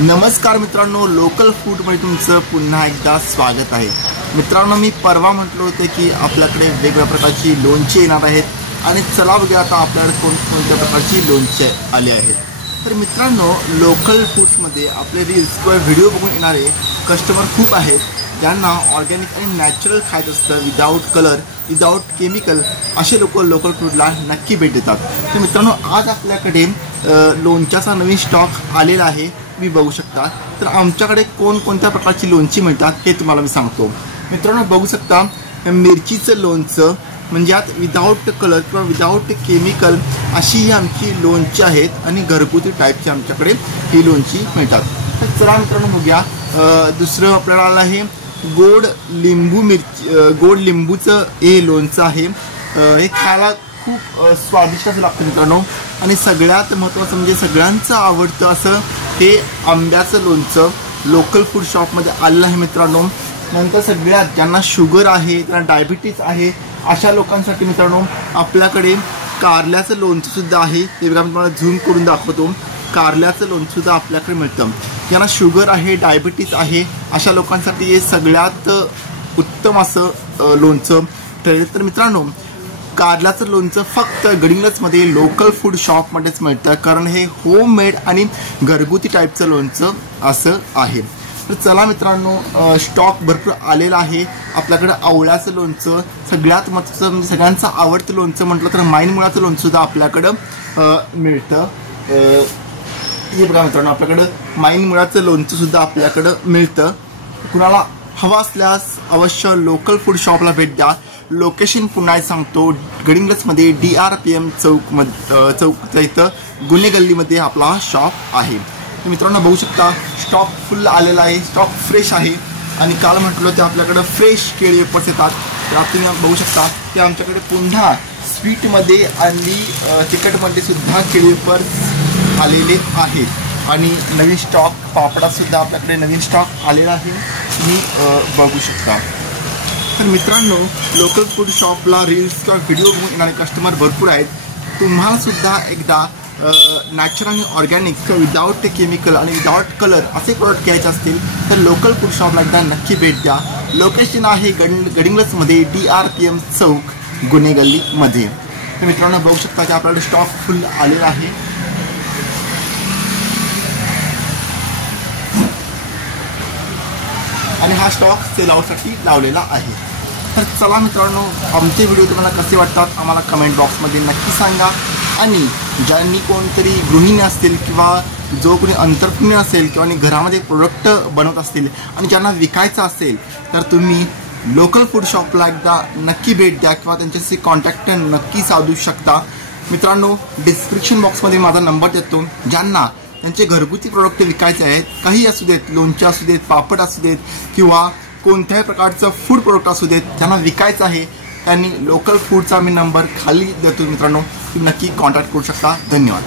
नमस्कार मित्रांनो, लोकल फूडमध्ये तुमचं पुन्हा एकदा स्वागत आहे। मित्रांनो, मी परवा म्हटलं होतं की आपल्याकडे वेगवेगळ्या प्रकारची लोणची येणार आहेत आणि चला बघूया आता आपल्याकडे कोणत्या प्रकारची लोणची आली आहेत। तर मित्रांनो, लोकल फूड्समध्ये आपले रील्स किंवा व्हिडिओ बघून येणारे कस्टमर खूप आहेत ज्यांना ऑर्गॅनिक आणि नॅचरल खायचं असतं, विदाउट कलर, विदाउट केमिकल। असे लोक लोकल फूडला नक्की भेट देतात। तर मित्रांनो, आज आपल्याकडे लोणच्याचा नवीन स्टॉक आलेला आहे, तुम्ही बघू शकता। तर आमच्याकडे कोणकोणत्या प्रकारची लोणची मिळतात हे तुम्हाला मी सांगतो। मित्रांनो, बघू शकता मिरचीचं लोणचं, म्हणजे यात विदाउट कलर किंवा विदाउट केमिकल अशी ही आमची लोणची आहेत आणि घरगुती टाईपची आमच्याकडे ही लोणची मिळतात। तर चला मित्रांनो बघूया। दुसरं आपल्याला आलं आहे गोड लिंबूचं हे लोणचं आहे। हे खायला खूप स्वादिष्ट असं लागतं मित्रांनो, आणि सगळ्यात महत्त्वाचं म्हणजे सगळ्यांचं आवडतं असं हे आंब्याचं लोणचं लोकल फूड शॉपमध्ये आलेलं आहे मित्रांनो। नंतर सगळ्यात ज्यांना शुगर आहे, त्यांना डायबिटीज आहे, अशा लोकांसाठी मित्रांनो आपल्याकडे कारल्याचं लोणचं सुद्धा आहे। ते बघा, मी तुम्हाला झूम करून दाखवतो। कारल्याचं लोणचं सुद्धा आपल्याकडे मिळतं। ज्यांना शुगर आहे, डायबिटीज आहे, अशा लोकांसाठी हे सगळ्यात उत्तम असं लोणचं ठरेल। तर मित्रांनो, कारल्याचं लोणचं फक्त गडिंग्लजमध्ये लोकल फूड शॉपमध्येच मिळतं, कारण हे होममेड आणि घरगुती टाईपचं लोणचं असं आहे। तर चला मित्रांनो, स्टॉक भरपूर आलेला आहे। आपल्याकडे आवळ्याचं लोणचं, सगळ्यात महत्त्वाचं म्हणजे सगळ्यांचं आवडतं लोणचं म्हटलं तर माईन मुळाचं लोणचं सुद्धा आपल्याकडं मिळतं। हे बघा मित्रांनो, आपल्याकडं माईन मुळाचं लोणचं सुद्धा आपल्याकडं मिळतं। कुणाला हवं असल्यास अवश्य लोकल फूड शॉपला भेट द्या। लोकेशन पुन्हा सांगतो, गडिंग्लजमध्ये DRPM चौकच्या इथं गुन्हे गल्लीमध्ये आपला शॉप आहे। मित्रांनो, बघू शकता स्टॉक फुल आलेला आहे, स्टॉक फ्रेश आहे। आणि काल म्हटलं ते आपल्याकडे फ्रेश केळी वेपर्स येतात। तर आपण बघू शकता की आमच्याकडे पुन्हा स्वीटमध्ये आणि तिखटमध्ये सुद्धा केळी वेपर्स आलेले आहेत। आणि नवीन स्टॉक पापडात सुद्धा आपल्याकडे नवीन स्टॉक आलेला आहे, तुम्ही बघू शकता। तर मित्रांनो, लोकल फूड शॉपला रील्स किंवा व्हिडिओ बघून येणारे कस्टमर भरपूर आहेत। तुम्हाला सुद्धा एकदा नॅचरल आणि ऑर्गॅनिक किंवा विदाउट केमिकल आणि विदाउट कलर असे प्रोडक्ट घ्यायचे असतील तर लोकल फूड शॉपला एकदा नक्की भेट द्या। लोकेशन आहे गडिंग्लजमध्ये DRPM चौक गुन्हे गल्लीमध्ये। तर मित्रांनो, बघू शकता की आपल्याकडे स्टॉक फुल आलेला आहे। आणि हा स्टॉक सेल आउटसाठी लावलेला आहे। तर चला मित्रांनो, आमचे व्हिडिओ तुम्हाला कसे वाटतात आम्हाला कमेंट बॉक्समध्ये नक्की सांगा। आणि ज्यांनी कोणतरी गृहिणी असतील किंवा जो कोणी अंतरप्रेन्योर असेल किंवा घरामध्ये प्रोडक्ट बनवत असतील आणि ज्यांना विकायचं असेल तर तुम्ही लोकल फूड शॉपला एकदा नक्की भेट द्या किंवा त्यांच्याशी कॉन्टॅक्ट नक्की साधू शकता। मित्रांनो, डिस्क्रिप्शन बॉक्समध्ये माझा नंबर देतो। ज्यांना त्यांचे घरगुती प्रोडक्ट विकायचे आहेत, काही असू देत, लोणचे असू देत, पापड असू देत किंवा कोणत्याही प्रकारचं फूड प्रोडक्ट असू देत, ज्यांना विकायचं आहे त्यांनी लोकल फूडचा मी नंबर खाली देतो मित्रांनो, तुम्ही नक्की कॉन्टॅक्ट करू शकता। धन्यवाद।